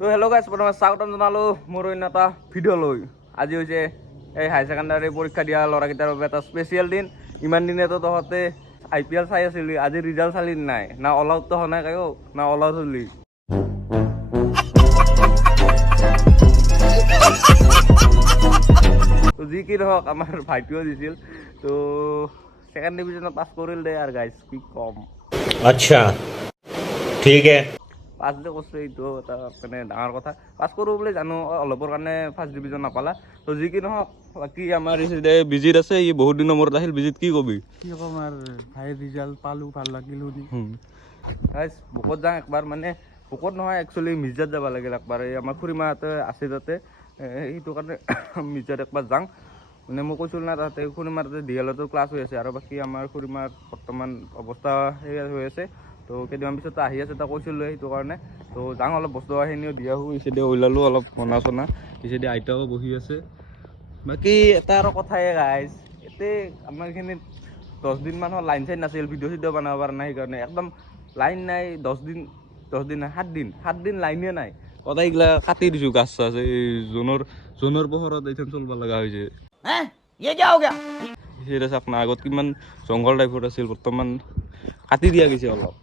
তো hello' guys, প্ৰথমে স্বাগতম জনালোঁ মোৰ অন্য এটা ভিডিঅ'লৈ। আজি হৈছে এই হায়াৰ ছেকেণ্ডাৰী পৰীক্ষা দিয়া ল'ৰাকেইটাৰ বাবে এটা স্পেচিয়েল দিন। ইমান দিনেতো তহঁতে IPL চাই আছিলি, আজি ৰিজাল্ট চালি নাই? না অল আউট হোৱা নাই কায়ো, না অল আউট হ'লি? তো যি কি নহওক আমাৰ ভাইটিও দিছিল, তো ছেকেণ্ড ডিভিজনত পাছ কৰিল দে আৰু গাইজ, কি ক'ম। আচ্ছা ঠিক হে। পাছ যে কৰিছে এইটো এটা মানে ডাঙৰ কথা। পাছ কৰোঁ বুলি জানো, অলপৰ কাৰণে ফাৰ্ষ্ট ডিভিজন নাপালা। তো যি কি নহওক, বাকী আমাৰ বিজিত আছে, ই বহুত দিনৰ মূৰত আহিল। বিজিত কি কবি? কি ক'ম আৰু ভাই, ৰিজাল্ট পালোঁ, ভাল লাগিল শুনি। গাইজ বুকত যাওঁ একবাৰ, মানে বুকত নহয় একচুৱেলি মিৰ্জাত যাব লাগিল একবাৰ। এই আমাৰ খুৰীমাহঁতে আছে তাতে, সেইটো কাৰণে মিৰ্জাত একবাৰ যাওঁ। মানে মই কৈছিলোঁ না তাতে খুৰীমাৰ তাতে DL-ৰ ক্লাছ হৈ আছে, আৰু বাকী আমাৰ খুৰীমাৰ বৰ্তমান অৱস্থা সেই হৈ আছে। তো কেইদিনমান পিছত আহি আছে, এটা কৈছিলোঁ সেইটো কাৰণে। তো যাওঁ অলপ বস্তুখিনিও দি আহোঁ। ইচেদি ওলালোঁ অলপ বনা চনা, ইচেদি আইতাও বহি আছে। বাকী এটা আৰু কথাই গাইজ, এতিয়া আমাৰ এইখিনিত 10 দিনমান হ'ল লাইন চাইন নাছিল, ভিডিঅ' চিডিঅ' বনাব পৰা নাই। সেইকাৰণে একদম লাইন নাই। 10 দিন নাই, 7 দিন লাইনে নাই। গোটেইগিলা কাটি দিছোঁ গাছ চাছ, এই জোনৰ পোহৰত এইখন চলিব লগা হৈছে। চাওক না, আগত কিমান জংঘল টাইপত আছিল, বৰ্তমান কাটি দিয়া গৈছে অলপ।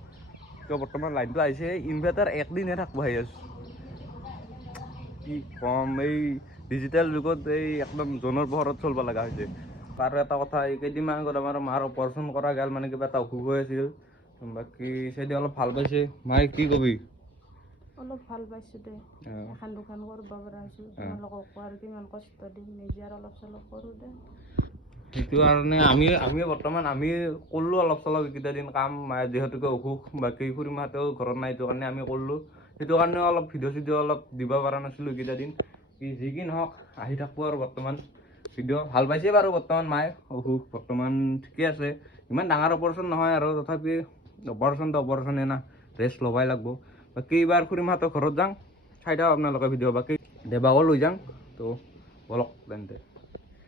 তো বৰ্তমান লাইনটো আহিছে, ইনভাৰ্টাৰ একদিনহে থাকিব আহি আছোঁ। কি ক'ম, এই ডিজিটেল যুগত এই একদম জোনৰ পোহৰত চলিব লগা হৈছে। আৰু এটা কথা, এই কেইদিনমান আগত আমাৰ মাৰ অপাৰেশ্যন কৰা গ'ল, মানে কিবা এটা অসুখ হৈ আছিল। বাকী চেদি অলপ ভাল পাইছে। মায়ে কি কবি? অলপ ভাল পাইছোঁ দে, এখন দোকান কৰিব পৰা হৈছোঁ। তোমালোককো আৰু কিমান কষ্ট দিম, নিজে আৰু অলপ চলপ কৰোঁ দে। সেইটো কাৰণে আমি বৰ্তমান কৰিলোঁ অলপ চলপ এইকেইটা দিন কাম। মায়ে যিহেতুকে অসুখ, বাকী খুৰীমাহঁতেও ঘৰত নাই, সেইটো কাৰণে আমি কৰিলোঁ। সেইটো কাৰণে অলপ ভিডিঅ' চিডিঅ' অলপ দিব পৰা নাছিলোঁ এইকেইটা দিন। যি কি নহওক, আহি থাকোঁ আৰু বৰ্তমান ভিডিঅ' ভাল পাইছে বাৰু। বৰ্তমান মায়ে অসুখ বৰ্তমান ঠিকে আছে, ইমান ডাঙৰ অপাৰেশ্যন নহয় আৰু, তথাপি অপাৰেশ্যনে না, ৰেষ্ট ল'বই লাগিব। বাকী এইবাৰ খুৰীমাহঁতৰ ঘৰত যাওঁ, চাই থাকক আপোনালোকে ভিডিঅ'। বাকী দেৱাও লৈ যাওঁ, তো বলক তেন্তে।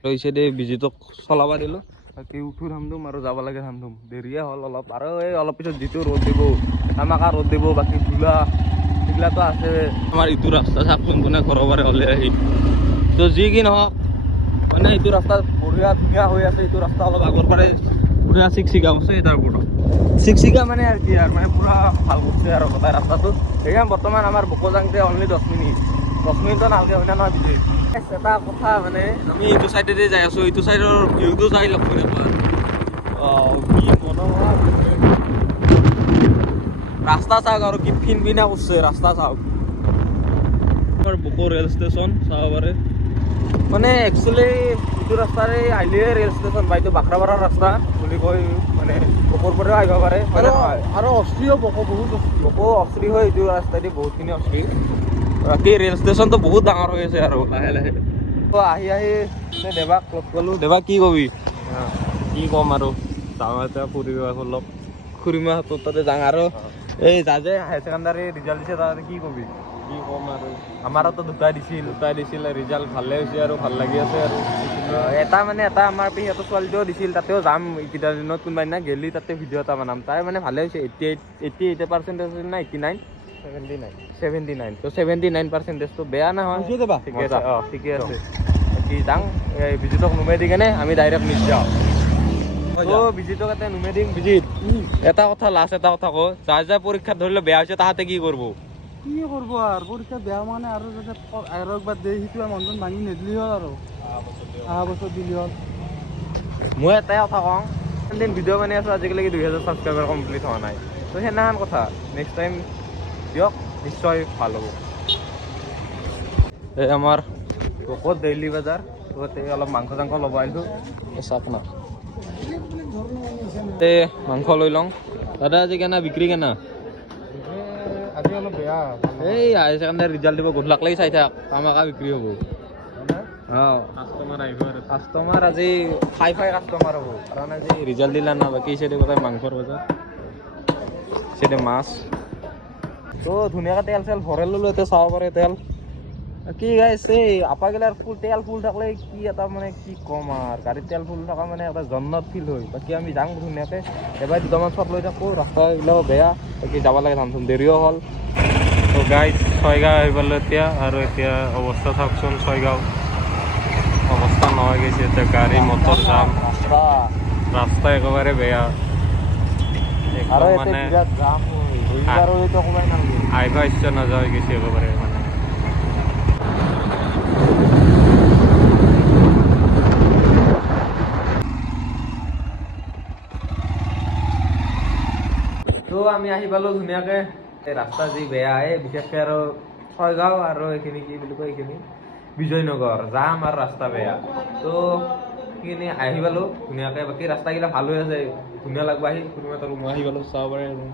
লৈছে দে, বিজিতক চলাব দিলোঁ। বাকী উঠো ধামধুম আৰু যাব লাগে ধামধুম। দেৰিয়ে হ'ল অলপ, আৰু এই অলপ পিছত যিটো ৰ'দ দিব, ধামাকা ৰ'দ দিব, বাকী ধূলা সেইগিলাটো আছে। আমাৰ ইটো ৰাস্তা চাওকচোন, কোনে ঘৰৰ পৰা হ'লে আহি। তো যি কি নহওক, মানে এইটো ৰাস্তা বঢ়িয়া ধুনীয়া হৈ আছে। এইটো ৰাস্তা অলপ আগৰ পৰাই পুৰা চিকচিকা হৈছে। তাৰ ওপৰত চিকচিকা মানে আৰু কি আৰু, মানে পুৰা ভাল কৰিছে আৰু গোটেই ৰাস্তাটো। সেইকাৰণে বৰ্তমান আমাৰ বকো যাওঁতে অনলি 10 মিনিটো নালাগে, হয় না নহয় বিজয়? এটা কথা, মানে আমি এইটো চাইডেদি যাই আছোঁ, এইটো চাইডৰ ভিউটো চাই লওক একবাৰ। কি মনোমোহা ৰাস্তা চাওক, আৰু কি ফিনফিনা কৰিছে ৰাস্তা চাওক। আমাৰ বকো ৰেল ষ্টেচন চাব পাৰে। মানে একচুৱেলি এইটো ৰাস্তাৰে আহিলে ৰেল ষ্টেচন বা এইটো বাখৰাপাৰাৰ ৰাস্তা বুলি কয়। মানে বকোৰ পৰাও আহিব পাৰে, আৰু অস্ত্ৰীয় বহুত বকো অস্ত্ৰী হয় এইটো ৰাস্তাইদি, বহুতখিনি অস্ত্ৰী। বাকী ৰেল ষ্টেচনটো বহুত ডাঙৰ হৈ আছে আৰু লাহে লাহে। তো আহি দেৱাক লগ পালোঁ। দেৱাক কি কবি? কি ক'ম আৰু, যাওঁ এতিয়া অলপ খুৰীমাহঁতৰ তাতে যাওঁ। আৰু এই যে হায়াৰ ছেকেণ্ডাৰী ৰিজাল্ট দিছে, তাতে কি কবি? কি ক'ম আৰু, আমাৰতো দুটাই দিছিল, ৰিজাল্ট ভালে হৈছে আৰু ভাল লাগি আছে আৰু। এটা আমাৰ পেহীহঁতৰ ছোৱালীটোও দিছিল, তাতেও যাম এইকেইটা দিনত। কোনোবা দিনা গেলি তাতে ভিডিঅ' এটা বনাম। তাই মানে ভালে হৈছে, 88% আছিল না 89? 79। তো 79%টো বেয়া নহয়, ঠিকে আছে। ঠিকে আছে। বাকী যাওঁ, এই বিজিতক নুমাই দি কেনে আমি ডাইৰেক্ট নিচ যাওঁ। বিজিতক এটা নুমাই দিম। বিজিত, এটা কথা লাষ্ট এটা কথা কওঁ, যাৰ পৰীক্ষাত ধৰিলে বেয়া হৈছে তাহাঁতে কি কৰিব? কি কৰিব আৰু, পৰীক্ষা বেয়া মানে আৰু যাতে আৰু একবাৰ দিয়ে, সেইটো মনটো ভাঙি নিদিলি হ'ল আৰু, অহা বছৰ দিলি হ'ল। মই এটাই কথা কওঁ, দিন ভিডিঅ' বনাই আছোঁ, আজিকালি 2000 ছাবস্ক্ৰাইবাৰ কমপ্লিট হোৱা নাই। তো সেইদিনাখন কথা, নেক্সট টাইম দিয়ক, নিশ্চয় ভাল হ'ব। এই আমাৰ বকোত ডেইলি বজাৰ, তো অলপ মাংস চাংস ল'ব আহিছোঁ। চাওক না, মাংস লৈ লওঁ। দাদা আজি কেনা বিক্ৰী কেনা? আজি অলপ বেয়া। এই হায়াৰ ছেকেণ্ডাৰী ৰিজাল্ট দিব, গধূলাক লাগি চাই থাক, কামাকা বিক্ৰী হ'ব। কাষ্টমাৰ আজি খাই কাষ্টমাৰ হ'ব, কাৰণ আজি ৰিজাল্ট দিলা না। বাকী চেদি গোটেই মাংসৰ বজাৰ, চেদি মাছ। তো ধুনীয়াকৈ তেল চেল ভৰাই ল'লোঁ, এতিয়া চাব পাৰে তেল। কি গাইছ, এই আপাগিলাৰ তেল ফুল থাকিলে কি এটা মানে কি ক'ম আৰু, গাড়ীত তেল ফুল থকা মানে এটা জন্নত ফিল হয়। বাকী আমি যাওঁ ধুনীয়াকৈ, এবাৰ দুটামান শ্বট লৈ থাকোঁ, ৰাস্তাগিলাও বেয়া, বাকী যাব লাগে ধামধুম, দেৰিও হ'ল। তো তো গাইজ ছয়গাঁও আহি পালোঁ এতিয়া, আৰু এতিয়া অৱস্থা চাওকচোন ছয়গাঁও অৱস্থা নহয় গৈছে এতিয়া, গাড়ী মটৰ যাম, ৰাস্তা একেবাৰে বেয়া, একদম মানে আহিব ইচ্ছা নাযোৱা হৈ গৈছে একেবাৰে মানে। তো আমি আহি পালোঁ ধুনীয়াকৈ। এই ৰাস্তা যি বেয়া, বিশেষকৈ আৰু ছয়গাঁও আৰু এইখিনি কি বুলি কয়, এইখিনি বিজয়নগৰ যাম আৰু ৰাস্তা বেয়া। তো সেইখিনি আহি পালোঁ ধুনীয়াকৈ, বাকী ৰাস্তাগিলা ভাল হৈ আছে, ধুনীয়া লাগব আহি। কোনোবা এটা ৰুম আহি পালোঁ, চাব পাৰে ৰুম,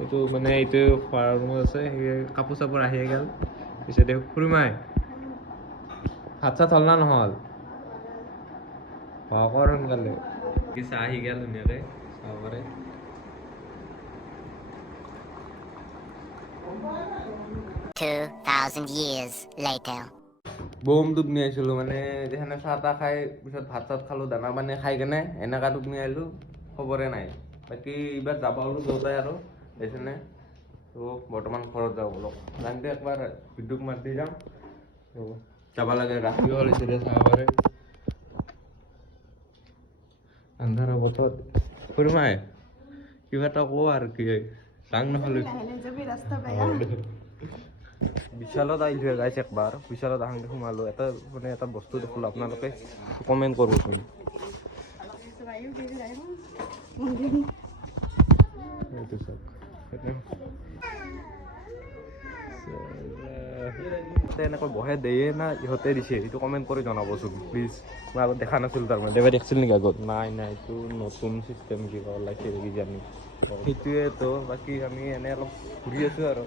এইটো মানে এইটো খোৱাৰ ৰুম আছে, সেই কাপোৰ চাপোৰ আহি গ'ল। পিছে দে খুৰীমাই ভাত চাত হ'ল না নহ'ল? কৰ সোনকালে, চাহ আহি গ'ল ধুনীয়াকৈ, চাব পাৰে। 2,000 years later. বম টোপনি আহিছিলোঁ মানে, যেনে চাহ তাহ খাই পিছত ভাত চাত খালোঁ, দানা পানী খাই কেনে এনেকা টোপনি আহিলোঁ, খবৰে নাই। বাকী এইবাৰ যাব হ'লোঁ দেউতাই আৰু দেখিছেনে। তো বৰ্তমান ঘৰত যাওঁ অলপ জানতে একবাৰ বিদ্যুৎ মাতি যাম, তো যাব লাগে। ৰাতিও হ'ল এতিয়া চাব পাৰে, আন্ধাৰ বতৰ। খুৰীমাই কিবা এটা কওঁ আৰু কি যাং নহ'লে বিশালত আহিলোঁ গাইছ একবাৰ, বিশালত আহোঁতে সোমালোঁ, এটা মানে এটা বস্তু দেখিলোঁ, আপোনালোকে কমেণ্ট কৰিবচোন। এইটো চাওক, এনেকৈ বহে দিয়ে না ইহঁতে দিছে, এইটো কমেণ্ট কৰি জনাবচোন প্লিজ। মই আগত দেখা নাছিলোঁ, তাৰমানে দেৱাই দেখিছিল নেকি আগত? নাই নাই, এইটো নতুন চিষ্টেম কিবা ওলাইছে কিজানি, সেইটোৱেতো। বাকী আমি এনেই অলপ ঘূৰি আছোঁ আৰু।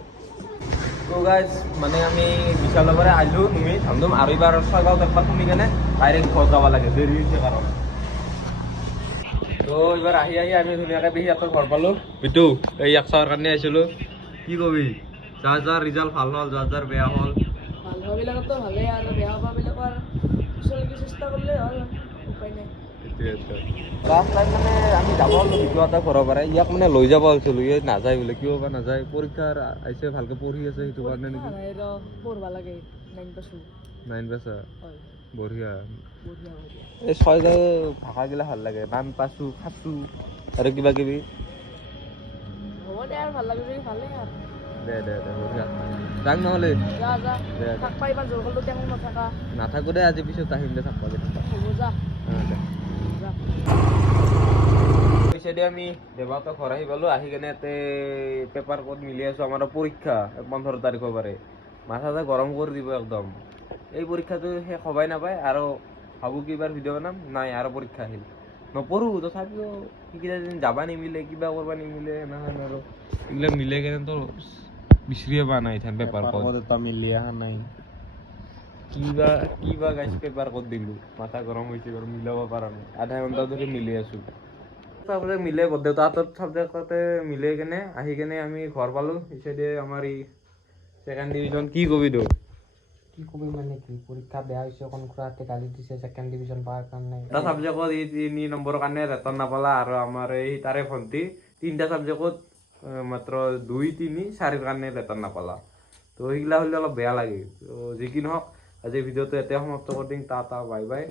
তো গাইজ মানে আমি বিশালৰ পৰা আহিলোঁ, তুমি ধামধুম আৰু এইবাৰ ছয়গাঁৱত একবাৰ শুনি কেনে ডাইৰেক্ট ঘৰত যাব লাগে, দেৰি হৈছে কাৰণে। তো এইবাৰ আহি আমি ধুনীয়াকৈ পেহীহঁতৰ ঘৰ পালোঁ। বিটু এই এক চাৱাৰ কাৰণে আহিছিলোঁ, কি কবি? যাৰ যাৰ ৰিজাল্ট ভাল হ'ল, যাৰ যাৰ বেয়া হ'ল। ভাল হোৱাবিলাকতো ভালেই, আৰু বেয়া হোৱাবিলাকৰ পিছলৈকে চেষ্টা কৰিলেই হ'ল, উপায় নাই। লাষ্ট টাইম মানে আমি যাব হ'লোঁ বিটুহঁতৰ ঘৰৰ পৰা, ইয়াক মানে লৈ যাব আহিছিলোঁ, ইয়ে নাযায় বোলে, কিয় বা নাযায়? পৰীক্ষাৰ আহিছে, ভালকৈ পঢ়ি আছে, সেইটো কাৰণে নেকি? পঢ়বা লাগে, 9 পাইছোঁ। 9 পাইছা? হয়, বঢ়িয়া। বঢ়িয়া বঢ়িয়া। এই ছয়গাঁও ভাষাগিলা ভাল লাগে, নাম পাইছোঁ, খাইছোঁ আৰু কিবা কিবি। হ'ব দে, আৰু ভাল লাগে যদি ভালেই আৰু। দে দে দে বঢ়িয়া, যাং নহ'লে। যা যা, দে দে থাকবা ইমান জোৰ কৰিলোঁ তেওঁ নাথাকা। নাথাকোঁ দে, আজি পিছত আহিম দে থাকবা দে। হ'ব যা, দে যা। পিছেদি আমি দেৱাহঁতৰ ঘৰ আহি পালোঁ, আহি কেনে ইয়াতে পেপাৰ ক'ত মিলি আছোঁ, আমাৰ পৰীক্ষা 15 তাৰিখৰ পাৰে। মাথা চাথা গৰম কৰি দিব একদম। এই পৰীক্ষাটো শেষ হ'বাই নাপায়, আৰু ভাবোঁ কি এইবাৰ ভিডিঅ' বনাম, নাই আৰু পৰীক্ষা আহিল। নপঢ়োঁ তথাপিও সেইকেইটা দিন যাবা নিমিলে, কিবা কৰিব নিমিলে, এনেহেন আৰু এইবিলাক মিলে কেনেতো বিচাৰিয়ে পোৱা নাই এথান পেপাৰ ক'ত এটা মিলি অহা নাই। কিবা গাইছ পেপাৰ ক'ত দিলোঁ, মাথা গৰম হৈছে বাৰু, মিলাব পৰা নাই। আধা ঘণ্টা ধৰি মিলি আছোঁ, চাবজেক্ট মিলে, দেউতাহঁতৰ চাবজেক্টতে মিলাই কেনে আহি কেনে আমি ঘৰ পালোঁ। পিছেদি আমাৰ এই ছেকেণ্ড ডিভিজন, কি কবি তই? কি কবি মানে কি, পৰীক্ষা বেয়া হৈছে, অকণ খুৰাহঁতে গালি দিছে ছেকেণ্ড ডিভিজন পোৱাৰ কাৰণে। এটা চাবজেক্টত এই 3 নম্বৰৰ কাৰণে ৰেতন নাপালা, আৰু আমাৰ এই তাৰে ভণ্টি 3টা চাবজেক্টত মাত্ৰ 2, 3, 4 কাৰণে ৰেতন নাপালা। তো সেইগিলা হ'লে অলপ বেয়া লাগে। তো যি কি নহওক, আজি ভিডিঅ'টো ইয়াতে সমাপ্ত কৰি দিম। Tata bye bye.